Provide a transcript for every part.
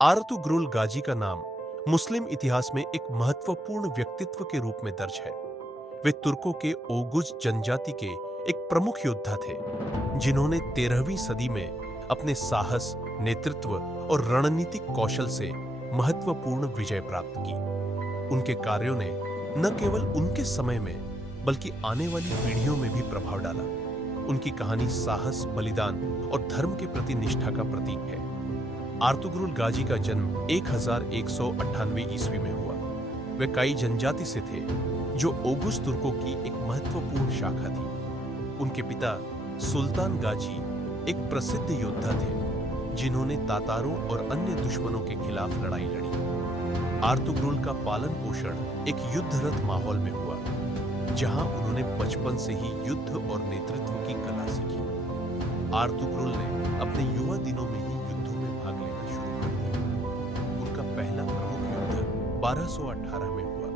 आर्तुग्रुल गाजी का नाम मुस्लिम इतिहास में एक महत्वपूर्ण व्यक्तित्व के रूप में दर्ज है। वे तुर्कों के ओगुज जनजाति के एक प्रमुख योद्धा थे, जिन्होंने 13वीं सदी में अपने साहस, नेतृत्व और रणनीतिक कौशल से महत्वपूर्ण विजय प्राप्त की। उनके कार्यों ने न केवल उनके समय में बल्कि आने वाली पीढ़ियों में भी प्रभाव डाला। उनकी कहानी साहस, बलिदान और धर्म के प्रति निष्ठा का प्रतीक है। आर्तुग्रुल गाजी का जन्म 1198 ईस्वी में हुआ। वे काई जनजाति से थे, जो ओगुस तुर्कों की एक महत्वपूर्ण शाखा थी। उनके पिता सुल्तान गाजी एक प्रसिद्ध योद्धा थे, जिन्होंने तातारों और अन्य दुश्मनों के खिलाफ लड़ाई लड़ी। आर्तुग्रुल का पालन पोषण एक युद्धरत माहौल में हुआ, जहां उन्होंने बचपन से ही युद्ध और नेतृत्व की कला सीखी। आर्तुग्रुल ने अपने युवा दिनों में ही युद्धों में भाग लेना शुरू कर दिया। उनका पहला प्रमुख युद्ध 1218 में हुआ,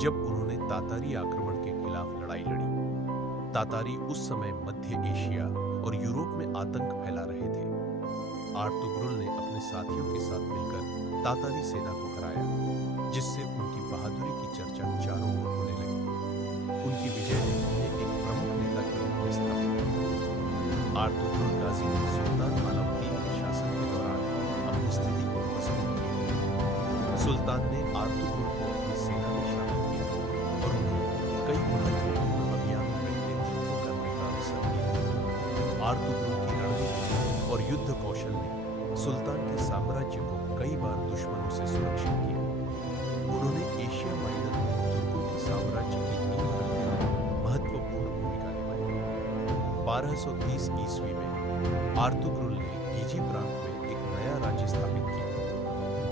जब उन्होंने तातारी आक्रमण के खिलाफ लड़ाई लड़ी। तातारी उस समय मध्य एशिया और यूरोप में आतंक फैला रहे थे। आर्तुग्रुल ने अपने साथियों के साथ मिलकर तातारी सेना को हराया, जिससे उनकी बहादुरी की चर्चा चारों ओर होने लगी। उनकी विजय ने उन्हें एक प्रमुख नेता के रूप में स्थापित किया। आर्तुग्रुल गाजी ने सुल्तान अलाउद्दीन के शासन के दौरान अपनी स्थिति को मजबूत किया। सुल्तान ने आर्तुग्रुल को अपनी सेना में शामिल किया और उन्हें कई महत्वपूर्ण अभियानों में नेतृत्व करने का अवसर दिया। आर्तुग्रुल की रणनीति और युद्ध कौशल ने सुल्तान के साम्राज्य को कई बार दुश्मनों से सुरक्षित किया। उन्होंने एशिया माइनर में तुर्कों के साम्राज्य की नींव रखने में महत्वपूर्ण भूमिका निभाई। 1230 ईस्वी में आर्तुग्रुल ने गीजी प्रांत में एक नया राज्य स्थापित किया।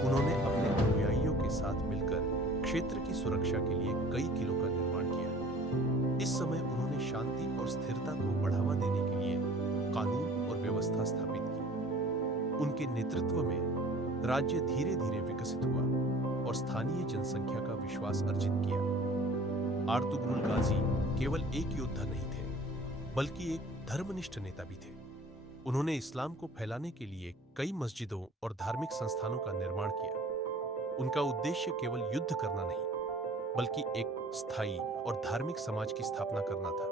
उन्होंने अपने अनुयायियों के साथ मिलकर क्षेत्र की सुरक्षा के लिए कई किलों का निर्माण किया। इस समय उन्होंने शांति और स्थिरता को बढ़ावा देने के लिए कानून और व्यवस्था स्थापित की। उनके नेतृत्व में राज्य धीरे धीरे विकसित हुआ और स्थानीय जनसंख्या का विश्वास अर्जित किया। आर्तुग्रुल गाजी केवल एक योद्धा नहीं थे, बल्कि एक धर्मनिष्ठ नेता भी थे। उन्होंने इस्लाम को फैलाने के लिए कई मस्जिदों और धार्मिक संस्थानों का निर्माण किया। उनका उद्देश्य केवल युद्ध करना नहीं, बल्कि एक स्थायी और धार्मिक समाज की स्थापना करना था।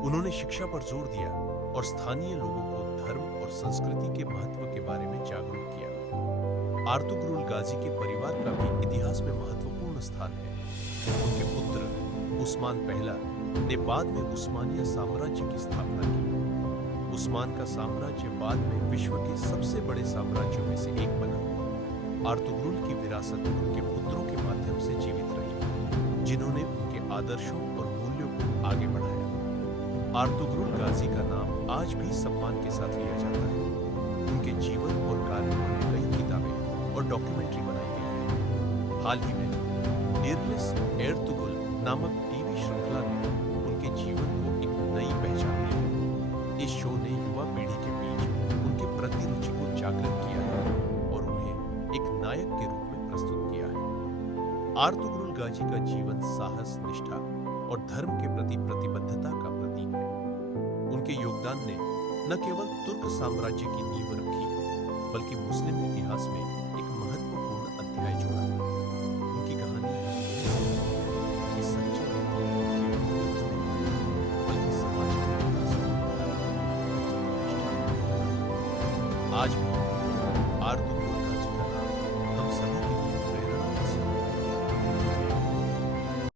उन्होंने शिक्षा पर जोर दिया और स्थानीय लोगों को धर्म और संस्कृति के महत्व के बारे में जागरूक किया। आर्तुग्रुल गाजी के परिवार का भी इतिहास में महत्वपूर्ण स्थान है। उनके पुत्र उस्मान पहला ने बाद में उस्मानिया साम्राज्य की स्थापना की। उस्मान का साम्राज्य बाद में विश्व के सबसे बड़े साम्राज्यों में से एक बना। आर्तुग्रुल की विरासत उनके पुत्रों के माध्यम से जीवित रही, जिन्होंने उनके आदर्शों और मूल्यों को आगे बढ़ाया। आर्तुग्रुल गाजी का नाम आज भी सम्मान के साथ लिया जाता है। उनके जीवन और कार्य पर कई किताबें और डॉक्यूमेंट्री बनाई गई है। हाल ही में डेरलिस एर्तुगरुल नामक टीवी श्रृंखला ने उनके जीवन को एक नई पहचान दी है। इस शो ने युवा पीढ़ी के बीच उनके प्रति रुचि को जागृत किया है और उन्हें एक नायक के रूप में प्रस्तुत किया है। आर्तुग्रुल गाजी का जीवन साहस, निष्ठा और धर्म के प्रति प्रतिबद्धता का प्रतीक है। उनके योगदान ने न केवल तुर्क साम्राज्य की नींव रखी, बल्कि मुस्लिम इतिहास में एक महत्वपूर्ण अध्याय जोड़ा। उनकी कहानी कि सच्चा नेता केवल युद्ध नहीं, बल्कि समाज के विकास में धर्म, निष्ठा, आज भी